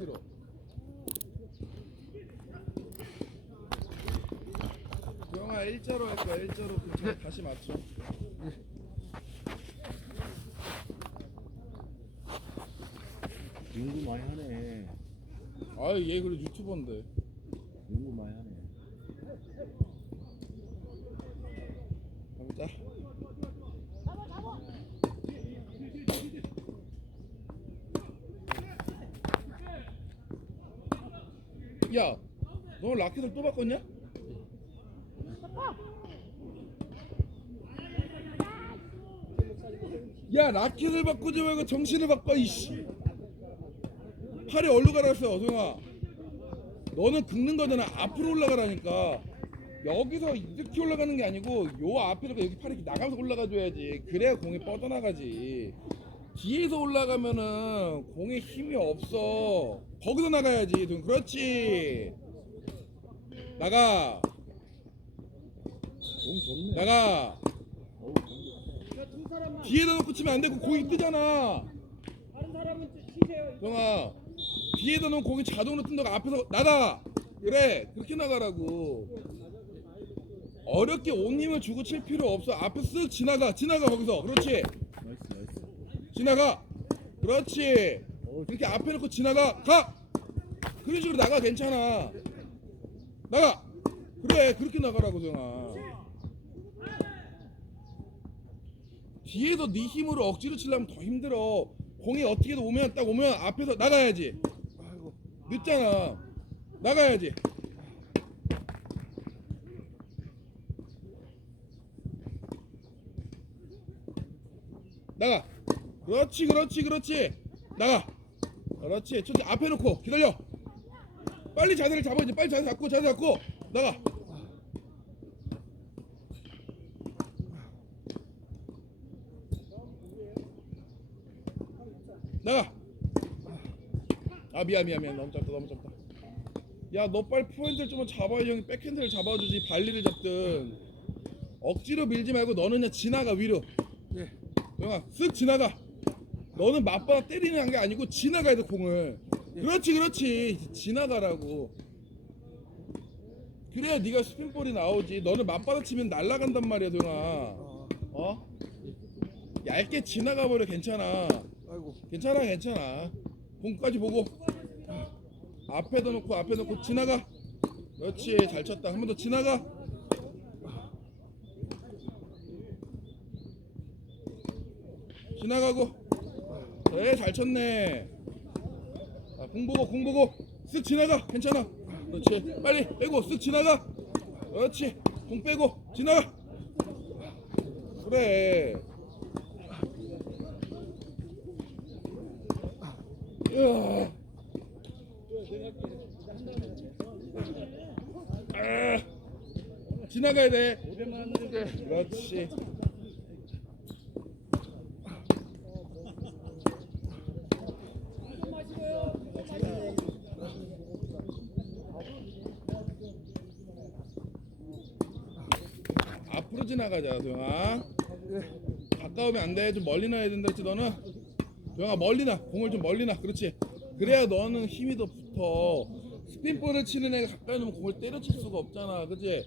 뒤로. 영아 일자로 할 거야. 일자로 그냥 다시 맞춰. 연구 많이 하네. 아얘 그래 유튜버인데. 연구 많이 하네. 가보자. 야, 너 라켓을 또 바꿨냐? 야, 라켓을 바꾸지 말고 정신을 바꿔 이씨. 팔이 얼로 갈았어, 어성아. 너는 긁는 거잖아. 앞으로 올라가라니까. 여기서 이렇게 올라가는 게 아니고 요 앞에다가 여기 팔이 이렇게 나가면서 올라가줘야지. 그래야 공이 뻗어나가지. 뒤에서 올라가면은 공에 힘이 없어. 거기서 나가야지. 좀 그렇지. 나가. 나가. 뒤에다 놓고 치면 안 되고 공이 뜨잖아. 다른 사람은 치세요. 정아 뒤에다 놓으면 공이 자동으로 뜬다고 앞에서 나가 그래 그렇게 나가라고 어렵게 온 힘을 주고 칠 필요 없어 앞에 쓱 지나가 지나가 거기서 그렇지. 지나가 그렇지 그렇게 앞에 놓고 지나가 가 그런 식으로 나가 괜찮아 나가. 그래 그렇게 나가라고 정아 뒤에서 네 힘으로 억지로 치려면 더 힘들어. 공이 어떻게든 오면 딱 오면 앞에서 나가야지. 늦잖아. 나가야지. 나가. 그렇지 그렇지 그렇지. 나가. 그렇지. 천천히 앞에 놓고 기다려 빨리 자세를 잡아야지 빨리 자세 잡고 자세 잡고. 나가. 나가. 아 미안 미안 미안. 너무 짧다 너무 짧다. 야 너 빨리 포핸드를 좀 잡아야 형이. 백핸드를 잡아주지 발리를 잡든. 억지로 밀지 말고 너는 그냥 지나가 위로. 예. 영아 쓱 지나가. 너는 맞받아 때리는 게 아니고 지나가야 돼 공을 그렇지 그렇지. 지나가라고. 그래야 네가 스핀볼이 나오지. 너는 맞받아 치면 날아간단 말이야 동아. 어? 얇게 지나가 버려 괜찮아. 아이고. 괜찮아 괜찮아. 공까지 보고. 앞에다 놓고 앞에 놓고 지나가. 그렇지 잘 쳤다. 한 번 더 지나가. 지나가고. 네잘 쳤네. 아, 공 보고 공 보고. 쓱 지나가 괜찮아. 그렇지. 빨리 빼고 쓱 지나가 그렇지. 공 빼고 지나가. 그래. 으아. 아, 지나가야 돼. 그렇지. 앞으로 지나가자, 도영아. 가까우면 안 돼. 좀 멀리 놔야 된다 했지, 너는. 도영아, 멀리 놔. 공을 좀 멀리 놔. 그렇지. 그래야 너는 힘이 더 붙어. 스핀볼을 치는 애가 가까이 놓으면 공을 때려칠 수가 없잖아. 그치?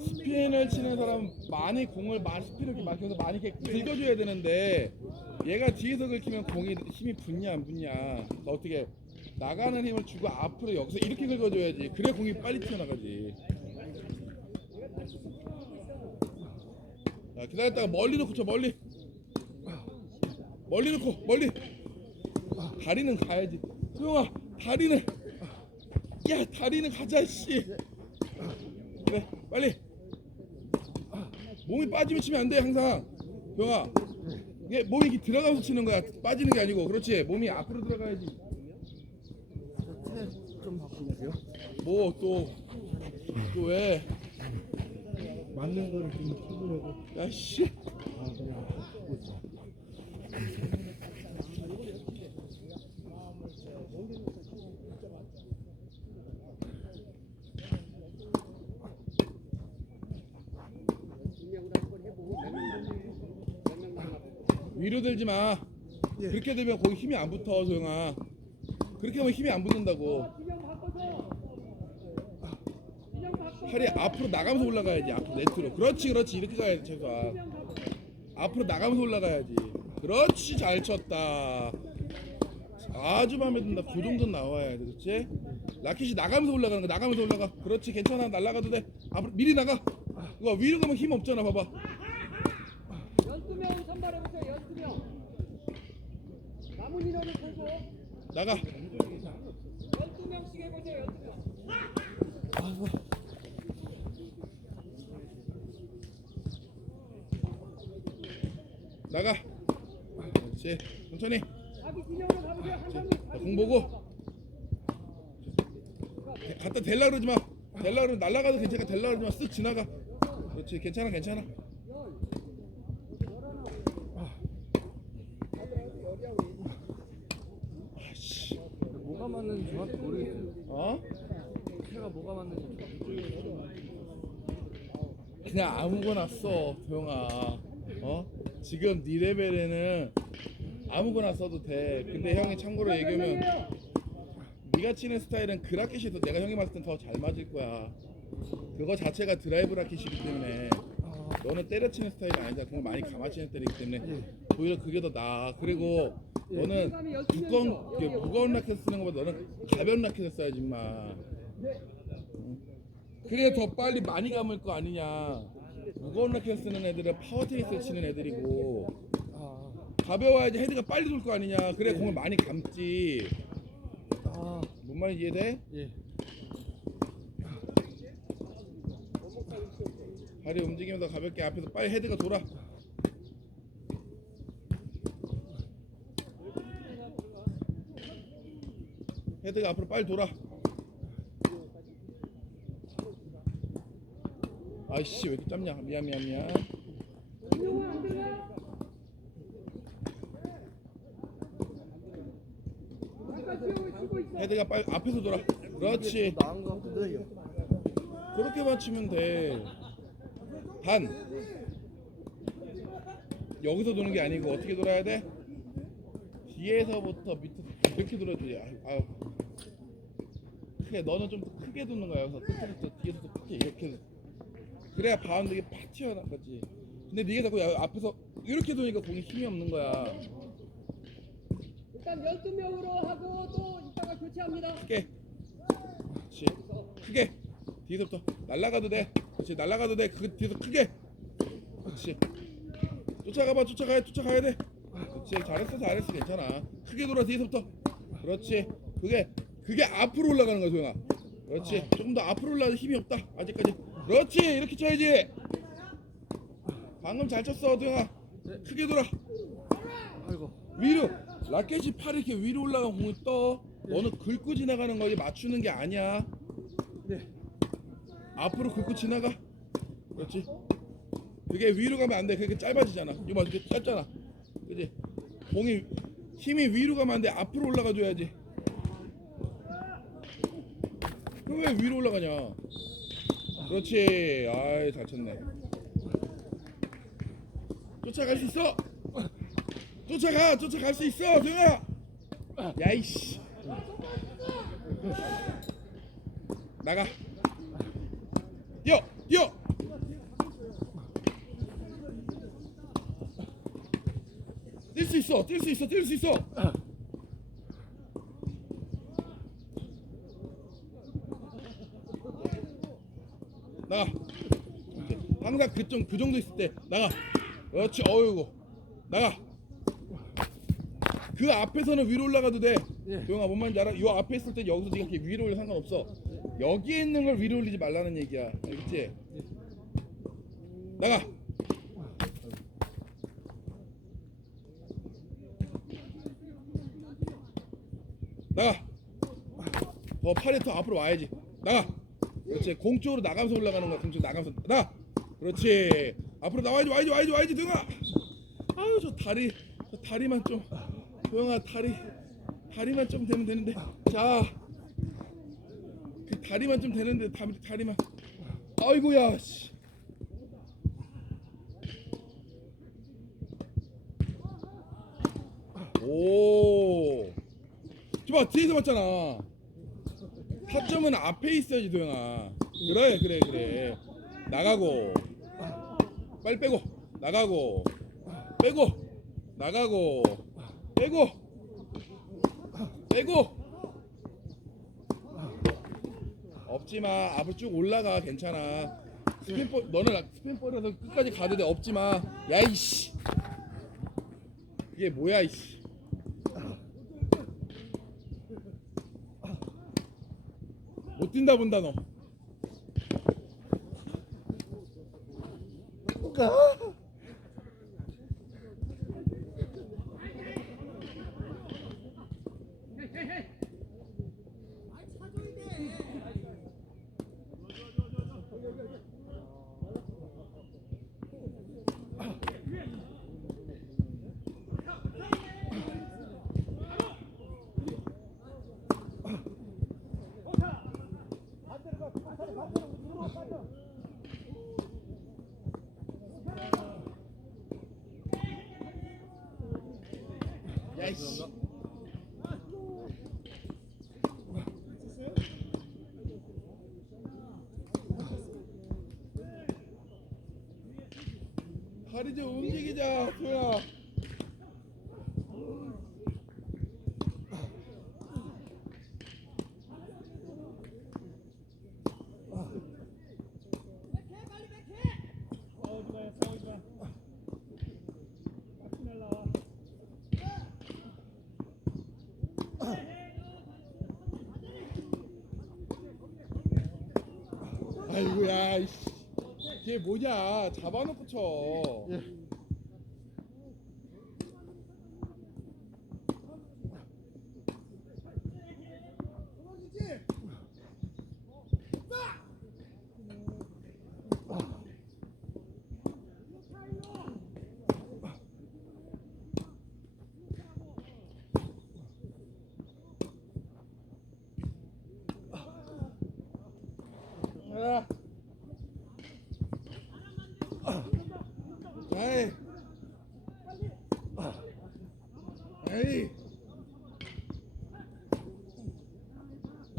스핀을 치는 사람은 많이 공을 많이 스핀을 이렇게 막혀서 많이 이렇게 긁어줘야 되는데 얘가 뒤에서 긁히면 공이 힘이 붙냐 안 붙냐 그러니까 어떻게 나가는 힘을 주고 앞으로 여기서 이렇게 긁어줘야지 그래 공이 빨리 튀어나가지 자 기다렸다가 멀리 놓고 쳐 멀리. 멀리 놓고 멀리. 다리는 가야지. 소영아 다리는. 야 다리는 가자 씨. 그래 빨리. 몸이 빠지면 치면 안 돼 항상. 병아 이게 몸이 이렇게 들어가면서 치는 거야. 빠지는 게 아니고. 그렇지? 몸이 앞으로 들어가야지. 좀 바꾸세요. 뭐또또 왜? 맞는 거를 좀 키우려고. 야씨 아, 그냥 있어. 위로 들지 마 그렇게 되면 거기 힘이 안 붙어 소영아 그렇게 하면 힘이 안 붙는다고. 진영 바꿔서 진영 바꿔 팔이 앞으로 나가면서 올라가야지. 앞으로 네트로. 그렇지, 그렇지. 이렇게 가야지 최소한. 앞으로 나가면서 올라가야지. 그렇지, 잘 쳤다. 아주 마음에 든다. 그 정도 나와야 돼, 그렇지? 라켓이 나가면서 올라가는 거, 나가면서 올라가. 그렇지, 괜찮아. 날아가도 돼. 앞으로 미리 나가. 그거 위로 가면 힘 없잖아, 봐봐. 12명 선발해보세요 12명 남은 인원을 보고 나가. 12명씩 해보세요 12명 아이고. 나가. 그렇지. 천천히. 공 보고. 갖다 댈라 그러지 마. 댈라 그러면 날아가도 괜찮아. 댈라 그러지 마. 쓱 지나가. 그렇지. 괜찮아, 괜찮아. 아씨. 뭐가 맞는지 정확히 모르겠어요. 어? 채가 뭐가 맞는지 정확히 모르겠어요. 그냥 아무거나 써, 도영아. 어? 지금 네 레벨에는 아무거나 써도 돼. 근데 형이 참고로 얘기하면 네가 치는 스타일은 그 라켓이 더 내가 형이 봤을 땐 더 잘 맞을 거야. 그거 자체가 드라이브 라켓이기 때문에 아, 너는 때려치는 스타일이 아니다. 공을 많이 감아치는 스타일이기 때문에 예. 오히려 그게 더 나아. 그리고 너는 두꺼운 무거운 라켓 쓰는 것보다 너는 가벼운 라켓을 써야지 마. 그래 더 빨리 많이 감을 거 아니냐. 무거운 라켓 쓰는 애들은 파워 테니스를 치는 애들이고 아, 가벼워야지 헤드가 빨리 돌 거 아니냐. 그래 공을 많이 감지. 아, 뭔 말인지 이해돼? 예. 발이 움직이면서 가볍게 앞에서 빨리 헤드가 돌아. 헤드가 앞으로 빨리 돌아. 아이씨 왜 이렇게 짧냐? 미안 미안 미안. 헤드가 빨리 앞에서 돌아. 그렇지. 나은 것 같은데요. 그렇게 맞추면 돼. 단 여기서 도는 게 아니고 어떻게 돌아야 돼? 뒤에서부터 밑에 이렇게 돌아야지. 아, 아. 크게 너는 좀더 크게 도는 거야. 끝에서 뒤에서 더 크게 이렇게. 그래야 바운드가 팍 튀어나가지. 근데 네가 자꾸 야- 앞에서 이렇게 도니까 공이 힘이 없는 거야. 일단 12명으로 하고 또 이따가 교체합니다 크게. 그렇지. 크게. 뒤에서부터 날아가도 돼. 그렇지. 날아가도 돼. 그 뒤에서 크게. 그렇지. 쫓아가봐. 쫓아가야 쫓아가야 돼. 그렇지. 잘했어. 잘했어. 괜찮아. 크게 돌아 뒤에서부터. 그렇지. 그게 그게 앞으로 올라가는 거야, 소영아. 그렇지. 조금 더 앞으로 올라가도 힘이 없다. 아직까지. 그렇지. 이렇게 쳐야지. 방금 잘 쳤어, 도영아. 크게 돌아. 아이고. 위로 라켓이 팔이 이렇게 위로 올라간 공이 떠 너는 긁고 지나가는 거지 맞추는 게 아니야 네. 앞으로 긁고 지나가 그렇지 그게 위로 가면 안돼 그게 짧아지잖아 이거 봐 이게 짧잖아 그지 공이 힘이 위로 가면 안돼 앞으로 올라가 줘야지 그럼 왜 위로 올라가냐 그렇지. 아이 잘 쳤네. 쫓아갈 수 있어? 쫓아가 쫓아갈 수 있어 도영아! 야이씨. 나가. 뛰어 뛰어! 뛸 수 있어 뛸 수 있어 뛸 수 있어 나가. 항상 그정 그 정도 있을 때 나가. 그렇지 어이구. 나가. 그 앞에서는 위로 올라가도 돼. 예. 도영아 뭔 말인지 알아? 요 앞에 있을 때 여기서 지금 이렇게 위로 올려 상관없어. 여기에 있는 걸 위로 올리지 말라는 얘기야. 알겠지? 나가. 나가. 더 팔이 더 앞으로 와야지. 나가 그렇지. 공 쪽으로 나가면서 올라가는 거야. 공 쪽으로 나가면서. 나가 그렇지. 앞으로 나와야지 와야지 와야지 와야지 도영아! 아유 저 다리 저 다리만 좀 도영아 다리 다리만 좀 되면 되는데. 자. 그 다리만 좀 되는데 다리, 다리만. 아이고야 씨. 오. 봐 뒤에서 맞잖아. 타점은 앞에 있어야지 도영아. 그래 그래 그래. 나가고. 빨리 빼고. 나가고. 빼고. 나가고. 빼고. 빼고. 없지마. 앞으로 쭉 올라가. 괜찮아. 스핀 볼 너는 스핀 볼에서 끝까지 가도 돼. 없지마. 야이씨. 이게 뭐야 이씨 못 뛴다 본다 너 야이씨 다리 좀 움직이자 소야. 아이고야 이씨 걔 뭐냐 잡아놓고 쳐 예. 야. 에이. 에이.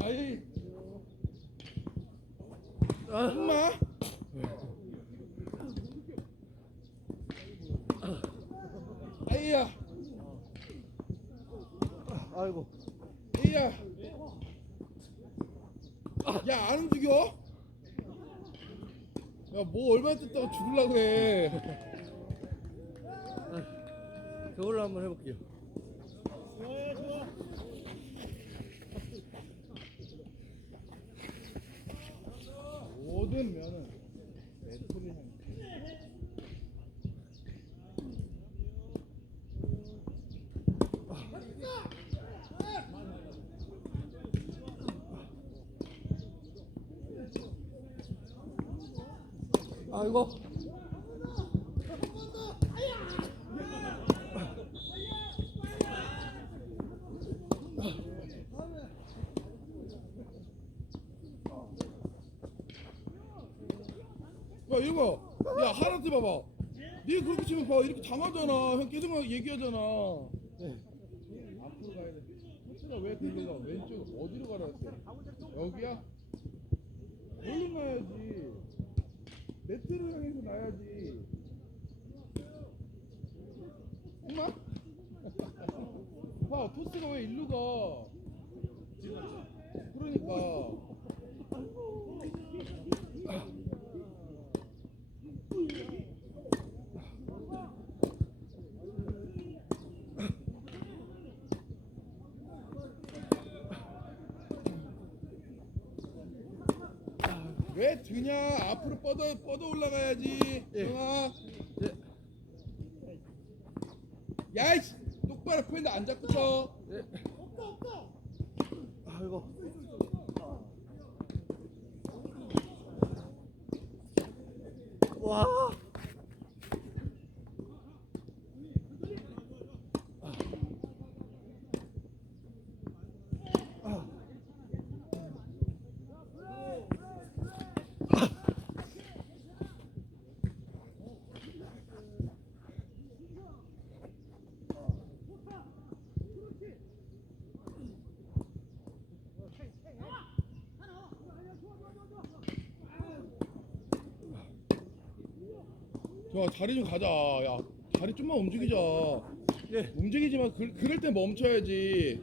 아이. 엄마. 아이야. 아이고. 에이야. 야, 안 움직여? 야, 뭐 얼마나 뜯다가 죽을라 그래. 저걸로 한번 해볼게요. 모든 면은 메토리 향. 아이고. 야, 이거 봐봐. 네 그렇게 치면 봐. 이렇게 당하잖아. 형 계속 막 얘기하잖아. 네. 앞으로 가야 돼. 코스가 왜 들려가? 왼쪽 어디로 가라 했어? 여기야? 여기로 가야지. 네트를 향해서 놔야지. 엄마? 봐, 토스가 왜 일로 가? 그러니까. 왜 드냐? 앞으로 뻗어 뻗어 올라가야지. 예. 형아. 네. 야이씨, 똑바로 펜드 안 잡고 쳐. 네. 아이고. 와. 야 다리 좀 가자. 야 다리 좀만 움직이자. 예. 움직이지만 그, 그럴 때 멈춰야지.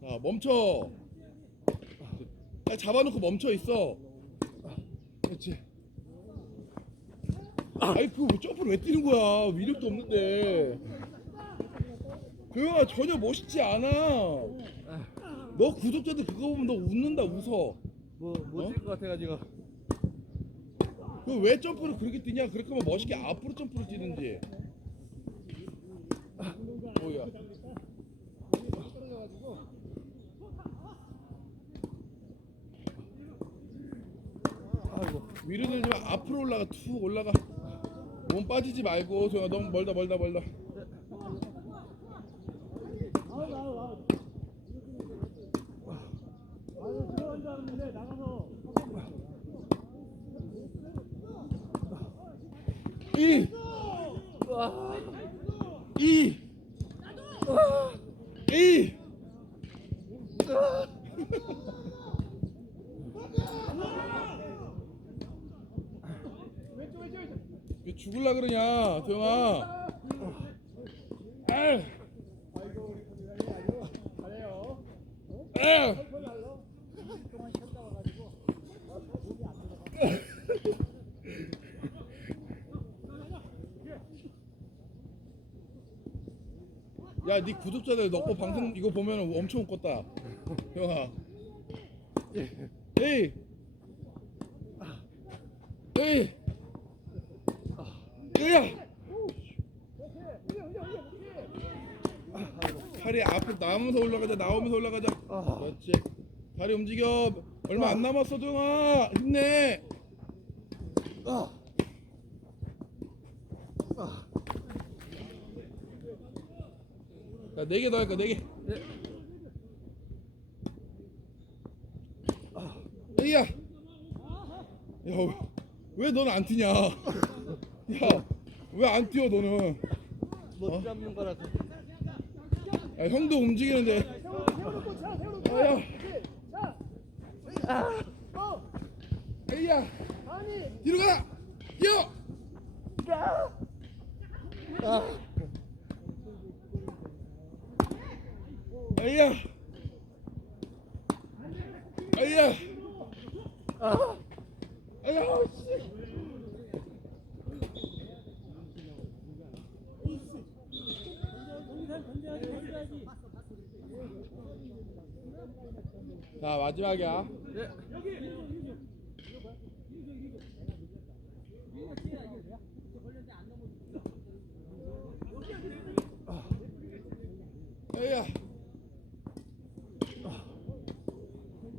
자 멈춰. 딱 잡아놓고 멈춰 있어. 그렇지. 아이 그 점프를 왜 뛰는 거야? 위력도 없는데. 그영아 전혀 멋있지 않아. 너 구독자들 그거 보면 너 웃는다 웃어. 뭐못 어? 뛸것 같아가지고. 그 왜 점프를 그렇게 뛰냐? 그렇게 하면 멋있게 앞으로 점프를 뛰는지. 뭐야? 아이고. 위로 들지만 앞으로 올라가 툭 올라가. 몸 빠지지 말고 소영아 너무 멀다 멀다 멀다. 아유 들어간 줄 알았는데 나가서 이, 이, 이. 왜 죽을라 그러냐, 소영아? 에이. 에이. 야, 네 구독자들 너거 방송 이거 보면 엄청 웃겠다. 형아. 에이. 에이. 에이야. 다리 앞으로 나오면서 올라가자. 나오면서 올라가자. 아. 그렇지. 다리 움직여. 얼마 안 남았어, 동아. 힘내. 아. 아. 자, 네 개 더 할까? 네 개. 예. 에이야. 야, 왜 넌안 뛰냐? 야, 왜 안 뛰어 너는? 못 어? 잡는 거라서. 야, 형도 움직이는데. 세우고 아, 야. 어! 에이야, 아니 뒤로 가. 뛰어. 아. 에이야. 에이야. 아. 에이야. 씨. 자 마지막이야. 예. 에이야.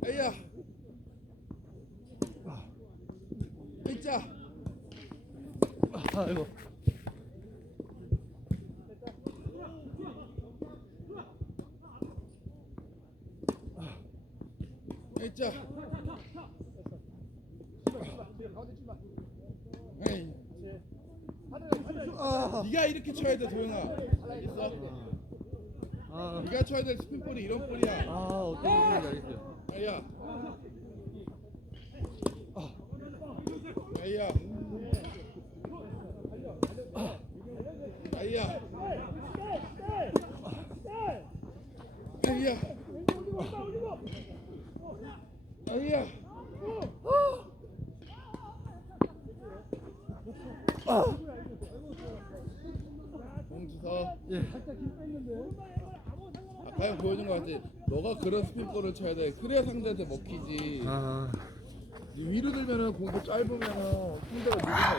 에이야. 에이자. 아이고. 자. 에이. 아. 네가 이렇게 쳐야 돼 도영아. 알겠어? 아. 네가 쳐야 될 스핀볼이 이런 볼이야. 아, 어떤 느낌인지 알겠어요. 에이야. 아. 에이야. 에이야. 에이야. 에이야. 아. 홍주서 예. 아까 형 보여준 것 같지? 너가 그런 스핀볼을 쳐야 돼. 그래야 상대한테 먹히지. 아. 위로 들면은 공도 짧으면은 상대가 느리면